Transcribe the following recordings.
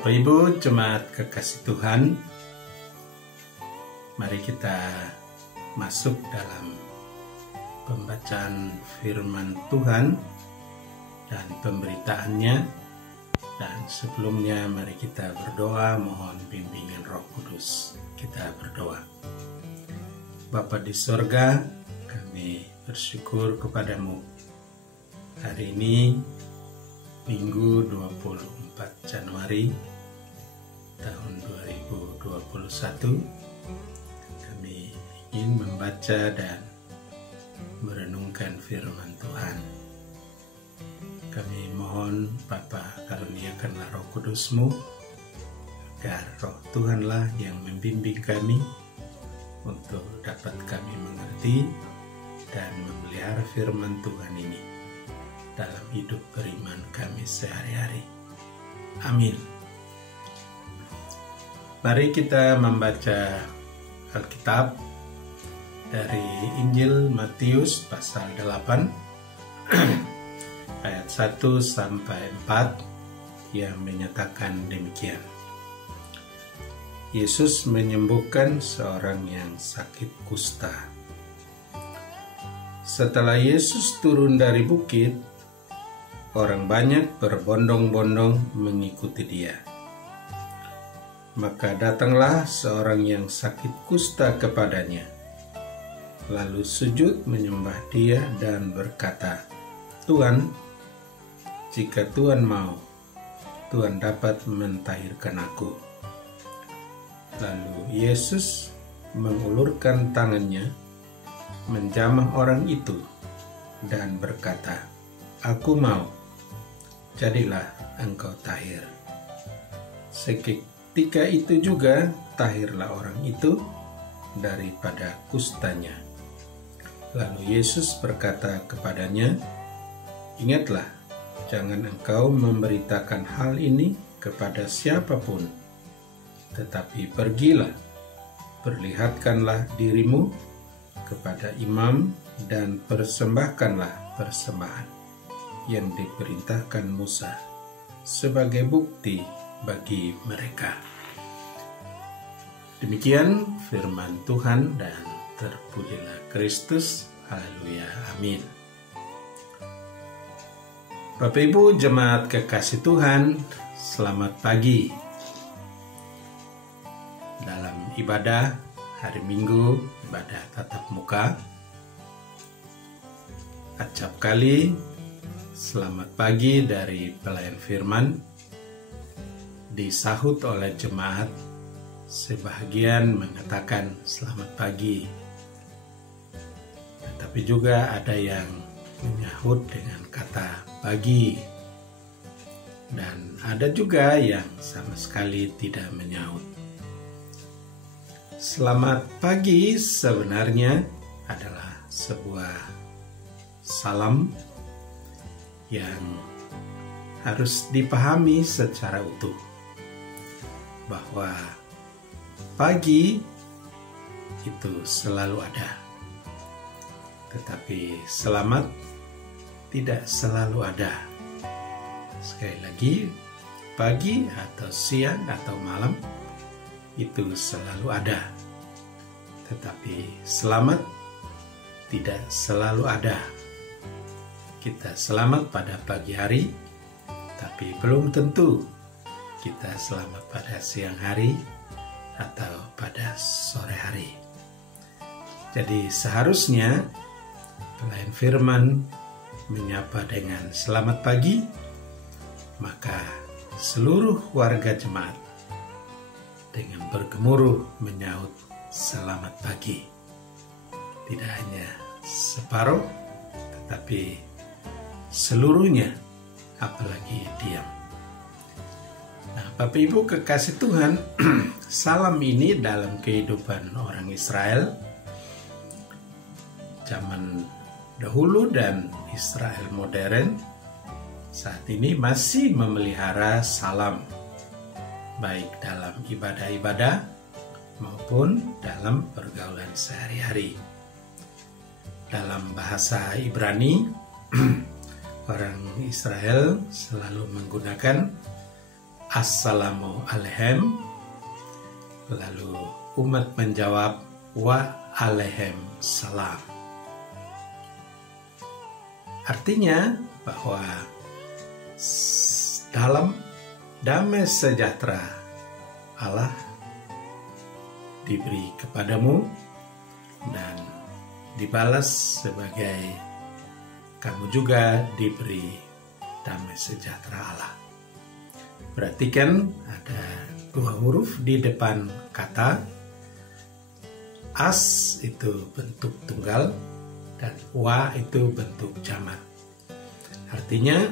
Bapak Ibu Jemaat kekasih Tuhan, mari kita masuk dalam pembacaan firman Tuhan dan pemberitaannya. Dan sebelumnya mari kita berdoa mohon bimbingan Roh Kudus. Kita berdoa. Bapa di sorga, kami bersyukur kepadamu. Hari ini Minggu 24 Januari tahun 2021, kami ingin membaca dan merenungkan firman Tuhan. Kami mohon Bapa, karuniakanlah Roh Kudus-Mu, agar Roh Tuhanlah yang membimbing kami untuk dapat kami mengerti dan memelihara firman Tuhan ini dalam hidup beriman kami sehari-hari. Amin. Mari kita membaca Alkitab dari Injil Matius pasal 8 ayat 1 sampai 4 yang menyatakan demikian. Yesus menyembuhkan seorang yang sakit kusta. Setelah Yesus turun dari bukit, orang banyak berbondong-bondong mengikuti dia. Maka datanglah seorang yang sakit kusta kepadanya, lalu sujud menyembah dia dan berkata, "Tuhan, jika Tuhan mau, Tuhan dapat mentahirkan aku." Lalu Yesus mengulurkan tangannya, menjamah orang itu, dan berkata, "Aku mau, jadilah engkau tahir." Seketika itu juga tahirlah orang itu daripada kustanya. Lalu Yesus berkata kepadanya, "Ingatlah, jangan engkau memberitakan hal ini kepada siapapun, tetapi pergilah, perlihatkanlah dirimu kepada imam dan persembahkanlah persembahan yang diperintahkan Musa sebagai bukti bagi mereka." Demikian firman Tuhan, dan terpujilah Kristus. Haleluya. Amin. Bapak Ibu Jemaat kekasih Tuhan, selamat pagi. Dalam ibadah hari Minggu, ibadah tatap muka, acap kali selamat pagi dari pelayan firman disahut oleh jemaat. Sebahagian mengatakan selamat pagi, tetapi juga ada yang menyahut dengan kata pagi, dan ada juga yang sama sekali tidak menyahut. Selamat pagi sebenarnya adalah sebuah salam yang harus dipahami secara utuh, bahwa pagi itu selalu ada, tetapi selamat tidak selalu ada. Sekali lagi, pagi atau siang atau malam itu selalu ada, tetapi selamat tidak selalu ada. Kita selamat pada pagi hari, tapi belum tentu kita selamat pada siang hari atau pada sore hari. Jadi seharusnya pelayan firman menyapa dengan selamat pagi, maka seluruh warga jemaat dengan bergemuruh menyahut selamat pagi. Tidak hanya separuh, tetapi seluruhnya, apalagi diam. Nah, Bapak Ibu kekasih Tuhan, salam ini dalam kehidupan orang Israel zaman dahulu dan Israel modern saat ini masih memelihara salam, baik dalam ibadah-ibadah maupun dalam pergaulan sehari-hari. Dalam bahasa Ibrani, orang Israel selalu menggunakan Assalamu alaikum. Lalu umat menjawab, wa alaikum salam. Artinya bahwa dalam damai sejahtera Allah diberi kepadamu dan dibalas sebagai kamu juga diberi damai sejahtera Allah. Perhatikan ada 2 huruf di depan kata. As itu bentuk tunggal dan wa itu bentuk jamak. Artinya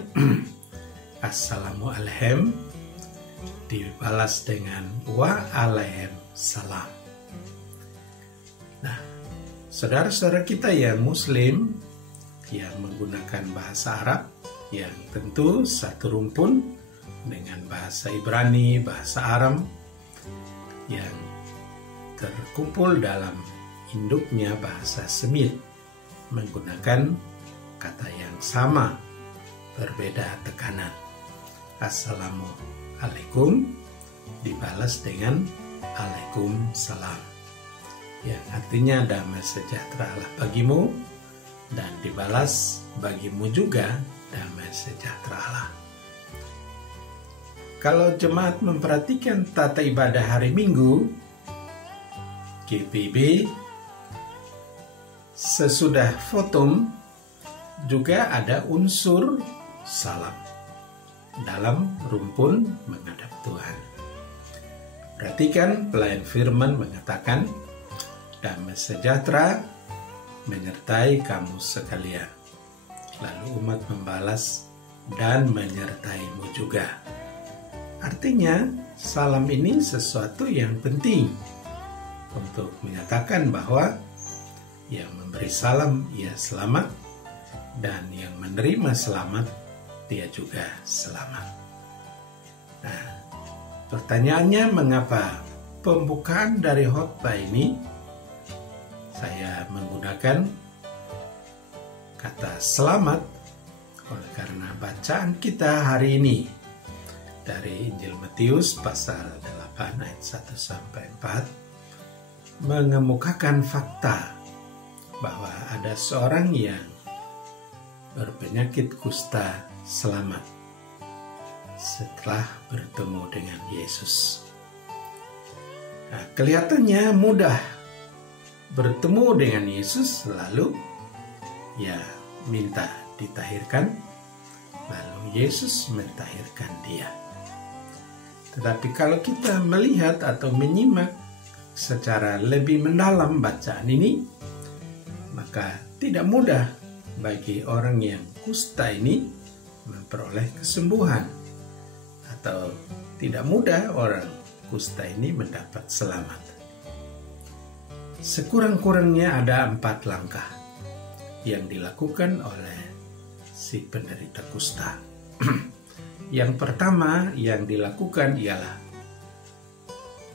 Assalamu alaikum dibalas dengan wa alaikum salam. Nah, saudara-saudara kita yang muslim yang menggunakan bahasa Arab yang tentu satu rumpun dengan bahasa Ibrani, bahasa Aram yang terkumpul dalam induknya bahasa Semit menggunakan kata yang sama, berbeda tekanan. Assalamu alaikum dibalas dengan Waalaikumsalam, yang artinya damai sejahtera Allah bagimu dan dibalas bagimu juga damai sejahtera Allah. Kalau jemaat memperhatikan tata ibadah hari Minggu, GPIB, sesudah votum juga ada unsur salam dalam rumpun menghadap Tuhan. Perhatikan pelayan firman mengatakan, damai sejahtera menyertai kamu sekalian. Lalu umat membalas, dan menyertaimu juga. Artinya, salam ini sesuatu yang penting untuk menyatakan bahwa yang memberi salam ia selamat, dan yang menerima selamat dia juga selamat. Nah, pertanyaannya, mengapa pembukaan dari khotbah ini saya menggunakan kata selamat? Oleh karena bacaan kita hari ini dari Injil Matius pasal 8 ayat 1-4 mengemukakan fakta bahwa ada seorang yang berpenyakit kusta selamat setelah bertemu dengan Yesus. Nah, kelihatannya mudah bertemu dengan Yesus, lalu ya minta ditahirkan, lalu Yesus mentahirkan dia. Tetapi kalau kita melihat atau menyimak secara lebih mendalam bacaan ini, maka tidak mudah bagi orang yang kusta ini memperoleh kesembuhan, atau tidak mudah orang kusta ini mendapat selamat. Sekurang-kurangnya ada 4 langkah yang dilakukan oleh si penderita kusta. Yang pertama yang dilakukan ialah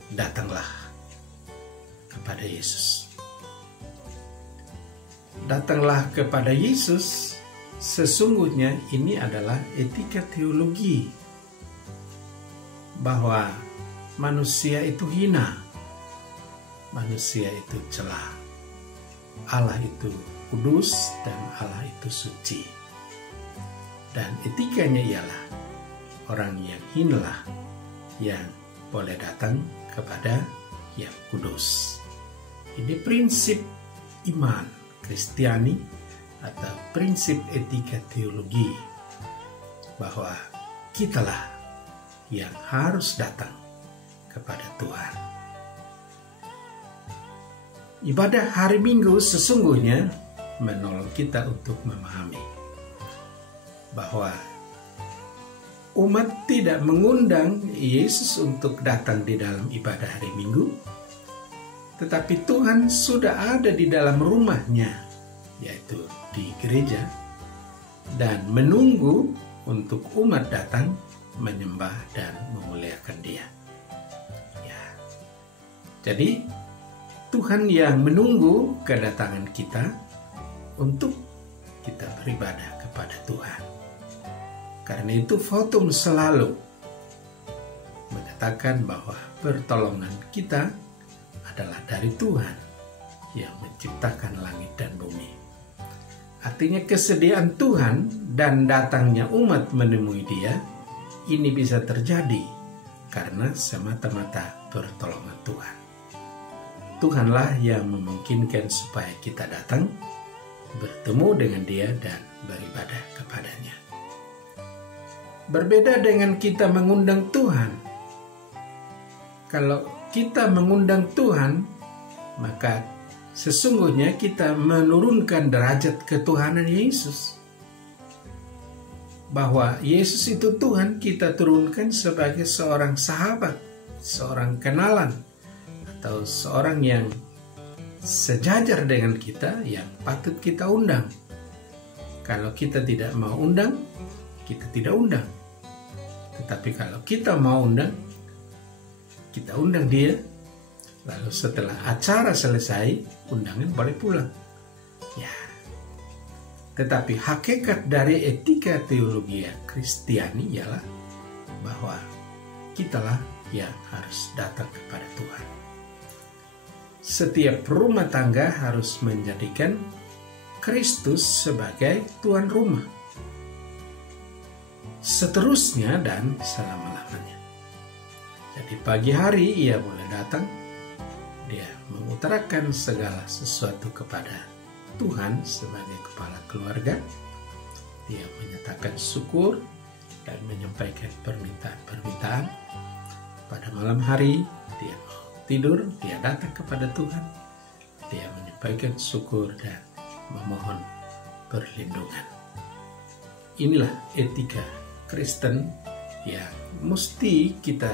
datanglah kepada Yesus. Datanglah kepada Yesus, sesungguhnya ini adalah etika teologi bahwa manusia itu hina, manusia itu celah, Allah itu kudus dan Allah itu suci. Dan etikanya ialah orang yang hinalah yang boleh datang kepada yang kudus. Ini prinsip iman Kristiani atau prinsip etika teologi, bahwa kitalah yang harus datang kepada Tuhan. Ibadah hari Minggu sesungguhnya menolong kita untuk memahami bahwa umat tidak mengundang Yesus untuk datang di dalam ibadah hari Minggu, tetapi Tuhan sudah ada di dalam rumahnya, yaitu di gereja, dan menunggu untuk umat datang menyembah dan memuliakan Dia. Ya. Jadi Tuhan yang menunggu kedatangan kita untuk kita beribadah kepada Tuhan. Karena itu votum selalu menyatakan bahwa pertolongan kita adalah dari Tuhan yang menciptakan langit dan bumi. Artinya kesediaan Tuhan dan datangnya umat menemui Dia, ini bisa terjadi karena semata-mata pertolongan Tuhan. Tuhanlah yang memungkinkan supaya kita datang, bertemu dengan Dia dan beribadah kepadanya. Berbeda dengan kita mengundang Tuhan. Kalau kita mengundang Tuhan, maka sesungguhnya kita menurunkan derajat ketuhanan Yesus. Bahwa Yesus itu Tuhan, kita turunkan sebagai seorang sahabat, seorang kenalan, atau seorang yang sejajar dengan kita yang patut kita undang. Kalau kita tidak mau undang, kita tidak undang. Tetapi kalau kita mau undang, kita undang dia. Lalu setelah acara selesai, undangan boleh pulang. Ya. Tetapi hakikat dari etika teologi Kristiani ialah bahwa kitalah yang harus datang kepada Tuhan. Setiap rumah tangga harus menjadikan Kristus sebagai tuan rumah. Seterusnya dan selama-lamanya. Jadi pagi hari ia boleh datang, dia mengutarakan segala sesuatu kepada Tuhan sebagai kepala keluarga. Dia menyatakan syukur dan menyampaikan permintaan-permintaan. Pada malam hari dia mau tidur, dia datang kepada Tuhan. Dia menyampaikan syukur dan memohon perlindungan. Inilah etika Kristen yang mesti kita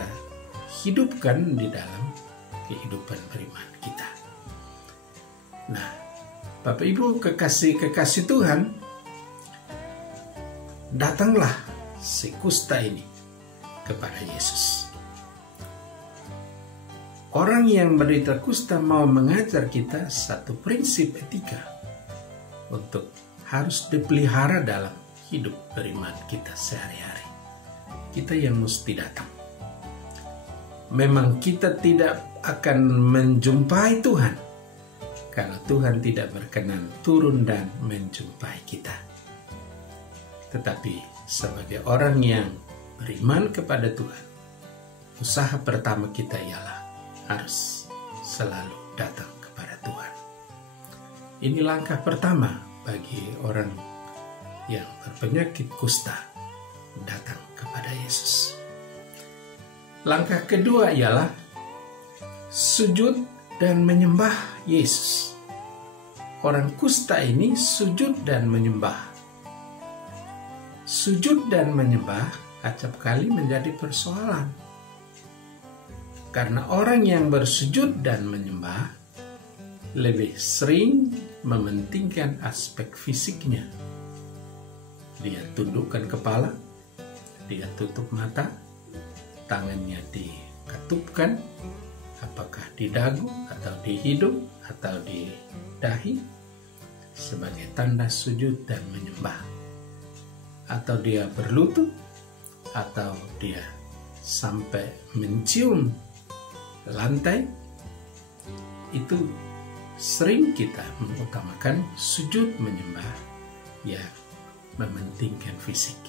hidupkan di dalam kehidupan beriman kita. Nah, Bapak Ibu kekasih Tuhan, datanglah si kusta ini kepada Yesus. Orang yang menderita kusta mau mengajar kita satu prinsip etika untuk harus dipelihara dalam hidup beriman kita sehari-hari. Kita yang mesti datang. Memang kita tidak akan menjumpai Tuhan kalau Tuhan tidak berkenan turun dan menjumpai kita. Tetapi sebagai orang yang beriman kepada Tuhan, usaha pertama kita ialah harus selalu datang kepada Tuhan. Ini langkah pertama bagi orang yang berpenyakit kusta, datang kepada Yesus. Langkah kedua ialah sujud dan menyembah Yesus. Orang kusta ini sujud dan menyembah. Sujud dan menyembah acap kali menjadi persoalan. Karena orang yang bersujud dan menyembah lebih sering mementingkan aspek fisiknya. Dia tundukkan kepala, dia tutup mata, tangannya diketupkan, apakah di dagu atau di hidung atau di dahi, sebagai tanda sujud dan menyembah. Atau dia berlutut, atau dia sampai mencium lantai. Itu sering kita mengutamakan sujud menyembah yang mementingkan fisik.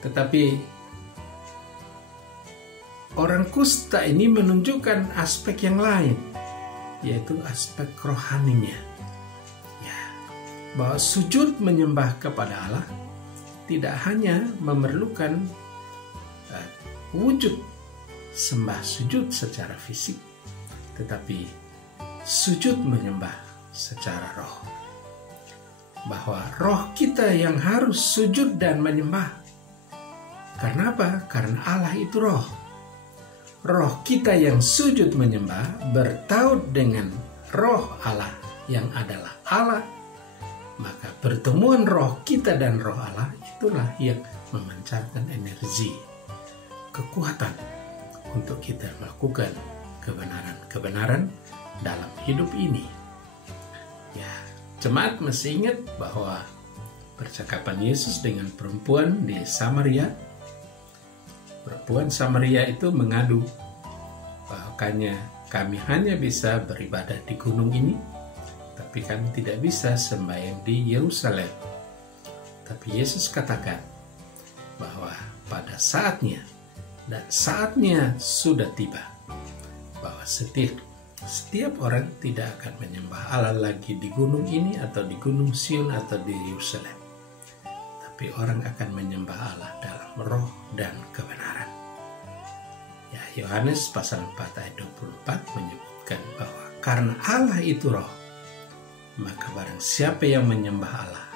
Tetapi orang kusta ini menunjukkan aspek yang lain, yaitu aspek rohaninya. Ya, bahwa sujud menyembah kepada Allah tidak hanya memerlukan wujud sembah sujud secara fisik, tetapi sujud menyembah secara roh. Bahwa roh kita yang harus sujud dan menyembah. Karena apa? Karena Allah itu roh. Roh kita yang sujud menyembah bertaut dengan roh Allah yang adalah Allah. Maka pertemuan roh kita dan roh Allah itulah yang memancarkan energi, kekuatan untuk kita melakukan kebenaran-kebenaran dalam hidup ini. Ya, jemaat mesti ingat bahwa percakapan Yesus dengan perempuan di Samaria perempuan Samaria itu mengadu bahwasanya kami hanya bisa beribadah di gunung ini, tapi kami tidak bisa sembahyang di Yerusalem. Tapi Yesus katakan bahwa pada saatnya, dan saatnya sudah tiba, bahwa setiap orang tidak akan menyembah Allah lagi di gunung ini atau di gunung Sion atau di Yerusalem, tapi orang akan menyembah Allah dalam roh dan kebenaran. Ya, Yohanes pasal 4 ayat 24 menyebutkan bahwa karena Allah itu roh, maka barang siapa yang menyembah Allah,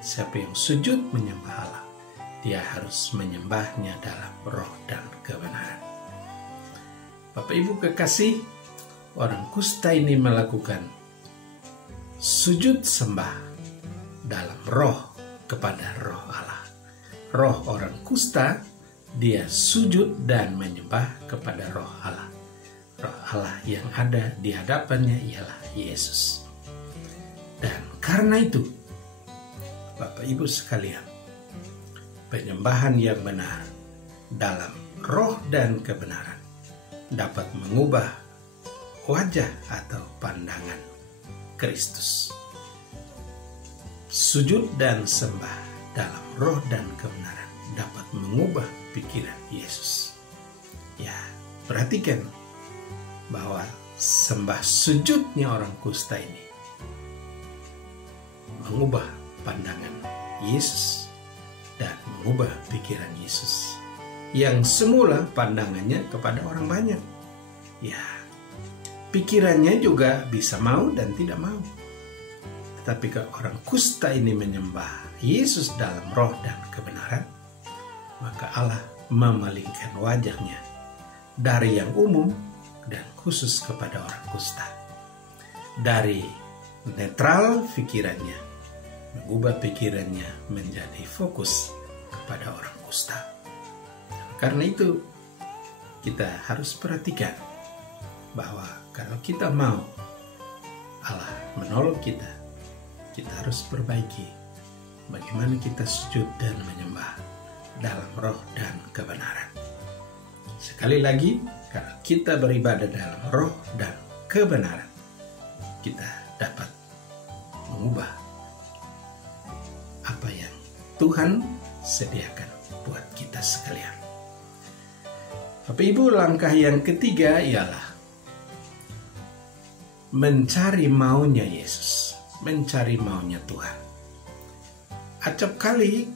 siapa yang sujud menyembah Allah, dia harus menyembahnya dalam roh dan kebenaran. Bapak Ibu kekasih, orang kusta ini melakukan sujud sembah dalam roh kepada roh Allah. Roh orang kusta, dia sujud dan menyembah kepada roh Allah. Roh Allah yang ada di hadapannya ialah Yesus. Dan karena itu, Bapak Ibu sekalian, penyembahan yang benar dalam roh dan kebenaran dapat mengubah wajah atau pandangan Kristus. Sujud dan sembah dalam roh dan kebenaran dapat mengubah pikiran Yesus. Ya, perhatikan bahwa sembah sujudnya orang kusta ini mengubah pandangan Yesus dan mengubah pikiran Yesus yang semula pandangannya kepada orang banyak. Ya, pikirannya juga bisa mau dan tidak mau. Tetapi kalau orang kusta ini menyembah Yesus dalam roh dan kebenaran, maka Allah memalingkan wajahnya dari yang umum dan khusus kepada orang kusta. Dari netral pikirannya, mengubah pikirannya menjadi fokus kepada orang kusta. Karena itu, kita harus perhatikan bahwa kalau kita mau Allah menolong kita, kita harus perbaiki bagaimana kita sujud dan menyembah dalam roh dan kebenaran. Sekali lagi, kalau kita beribadah dalam roh dan kebenaran, kita dapat mengubah apa yang Tuhan sediakan buat kita sekalian. Bapak Ibu, langkah yang ketiga ialah mencari maunya Yesus, mencari maunya Tuhan. Acap kali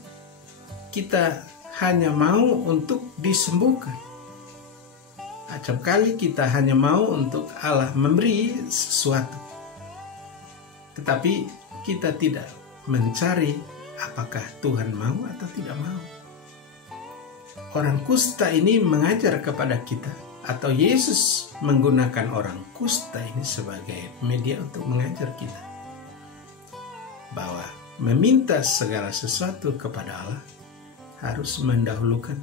kita hanya mau untuk disembuhkan. Acap kali kita hanya mau untuk Allah memberi sesuatu. Tetapi kita tidak mencari apakah Tuhan mau atau tidak mau. Orang kusta ini mengajar kepada kita, atau Yesus menggunakan orang kusta ini sebagai media untuk mengajar kita, bahwa meminta segala sesuatu kepada Allah harus mendahulukan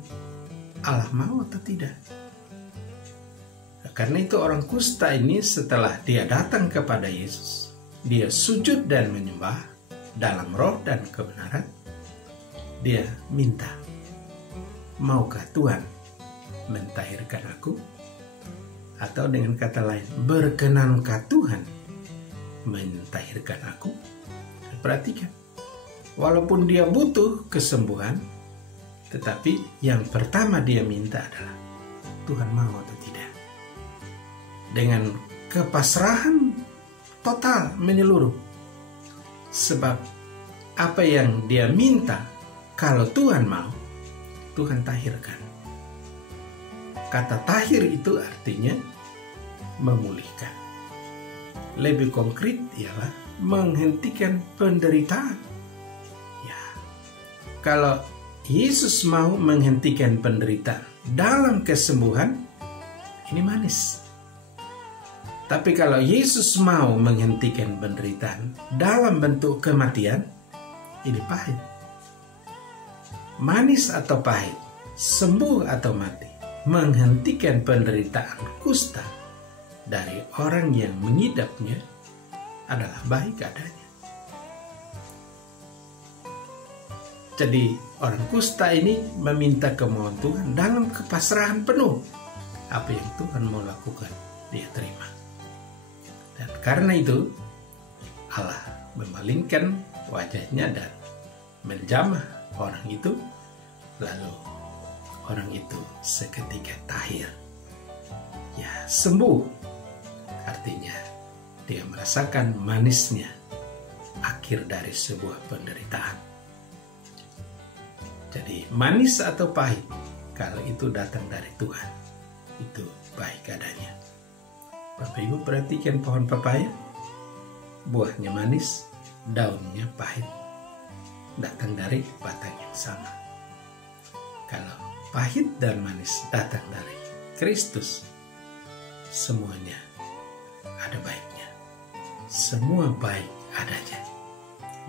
Allah mau atau tidak. Karena itu orang kusta ini setelah dia datang kepada Yesus, dia sujud dan menyembah dalam roh dan kebenaran, dia minta, maukah Tuhan mentahirkan aku? Atau dengan kata lain, berkenankah Tuhan mentahirkan aku? Perhatikan, walaupun dia butuh kesembuhan, tetapi yang pertama dia minta adalah Tuhan mau atau tidak. Dengan kepasrahan total menyeluruh. Sebab apa yang dia minta, kalau Tuhan mau, Tuhan tahirkan. Kata tahir itu artinya memulihkan. Lebih konkret ialah menghentikan penderitaan. Ya, kalau Yesus mau menghentikan penderitaan dalam kesembuhan, ini manis. Tapi kalau Yesus mau menghentikan penderitaan dalam bentuk kematian, ini pahit. Manis atau pahit, sembuh atau mati, menghentikan penderitaan kusta dari orang yang mengidapnya adalah baik adanya. Jadi orang kusta ini meminta kemauan Tuhan dalam kepasrahan penuh. Apa yang Tuhan mau lakukan, dia terima. Dan karena itu Allah memalingkan wajahnya dan menjamah orang itu, lalu orang itu seketika tahir. Ya, sembuh. Artinya dia merasakan manisnya akhir dari sebuah penderitaan. Jadi manis atau pahit, kalau itu datang dari Tuhan, itu baik adanya. Bapak Ibu perhatikan pohon pepaya, buahnya manis, daunnya pahit, datang dari batang yang sama. Kalau pahit dan manis datang dari Kristus, semuanya ada baiknya. Semua baik adanya.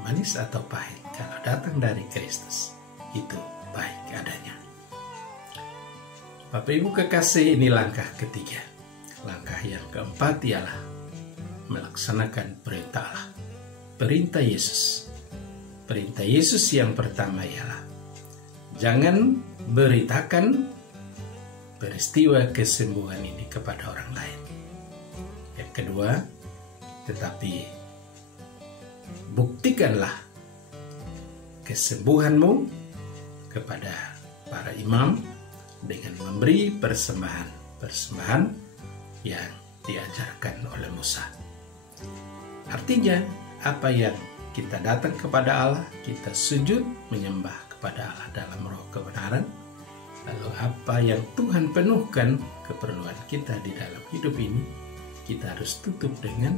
Manis atau pahit, kalau datang dari Kristus, itu baik adanya. Bapak Ibu kekasih, ini langkah ketiga. Langkah yang keempat ialah melaksanakan perintah Allah. Perintah Yesus. Perintah Yesus yang pertama ialah jangan beritakan peristiwa kesembuhan ini kepada orang lain. Yang kedua, tetapi buktikanlah kesembuhanmu kepada para imam dengan memberi persembahan yang diajarkan oleh Musa. Artinya, apa yang kita datang kepada Allah, kita sujud menyembah kepada Allah dalam roh kebenaran. Lalu apa yang Tuhan penuhkan keperluan kita di dalam hidup ini, kita harus tutup dengan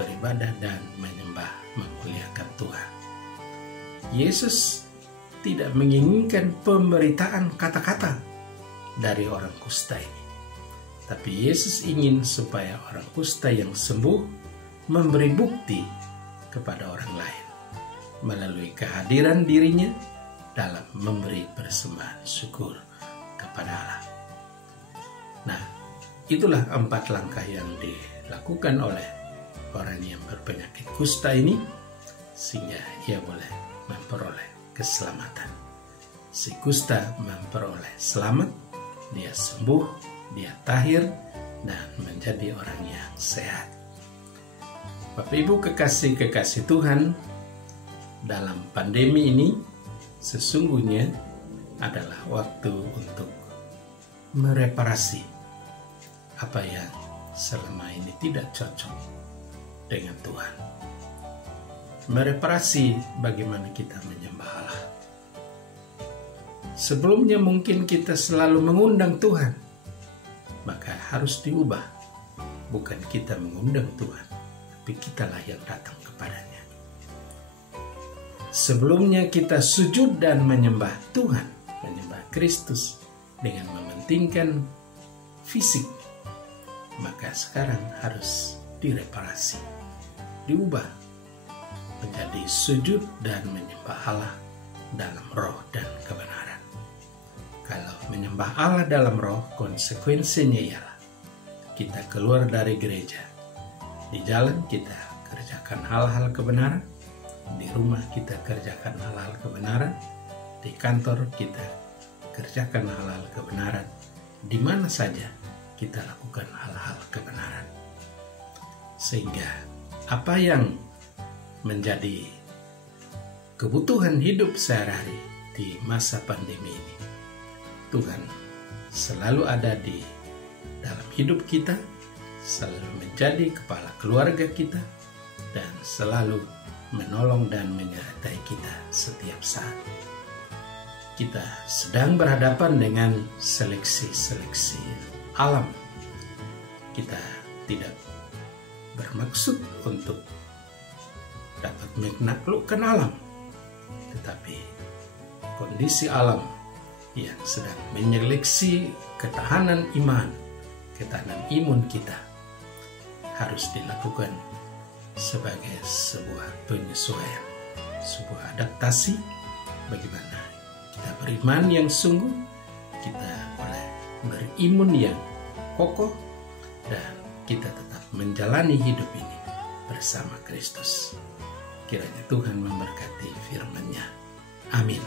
beribadah dan menyembah, memuliakan Tuhan. Yesus tidak menginginkan pemberitaan kata-kata dari orang kusta ini. Tapi Yesus ingin supaya orang kusta yang sembuh memberi bukti kepada orang lain melalui kehadiran dirinya dalam memberi persembahan syukur kepada Allah. Nah, itulah 4 langkah yang dilakukan oleh orang yang berpenyakit kusta ini sehingga ia boleh memperoleh keselamatan. Si kusta memperoleh selamat, dia sembuh, dia tahir, dan menjadi orang yang sehat. Bapak Ibu kekasih-kekasih Tuhan, dalam pandemi ini sesungguhnya adalah waktu untuk mereparasi apa yang selama ini tidak cocok dengan Tuhan. Mereparasi bagaimana kita menyembah Allah. Sebelumnya mungkin kita selalu mengundang Tuhan, maka harus diubah. Bukan kita mengundang Tuhan, tapi kitalah yang datang kepadanya. Sebelumnya kita sujud dan menyembah Tuhan, menyembah Kristus dengan mementingkan fisik, maka sekarang harus direparasi, diubah menjadi sujud dan menyembah Allah dalam roh dan kebenaran. Kalau menyembah Allah dalam roh, konsekuensinya ialah kita keluar dari gereja. Di jalan kita kerjakan hal-hal kebenaran, di rumah kita kerjakan hal-hal kebenaran, di kantor kita kerjakan hal-hal kebenaran, di mana saja kita lakukan hal-hal kebenaran. Sehingga apa yang menjadi kebutuhan hidup sehari-hari di masa pandemi ini, Tuhan selalu ada di dalam hidup kita, selalu menjadi kepala keluarga kita, dan selalu menolong dan menyertai kita setiap saat. Kita sedang berhadapan dengan seleksi alam. Kita tidak bermaksud untuk dapat menaklukkan alam, tetapi kondisi alam yang sedang menyeleksi ketahanan iman, ketahanan imun kita harus dilakukan sebagai sebuah penyesuaian, sebuah adaptasi. Bagaimana kita beriman yang sungguh, kita boleh berimun yang kokoh, dan kita tetap menjalani hidup ini bersama Kristus. Kiranya Tuhan memberkati firman-Nya. Amin.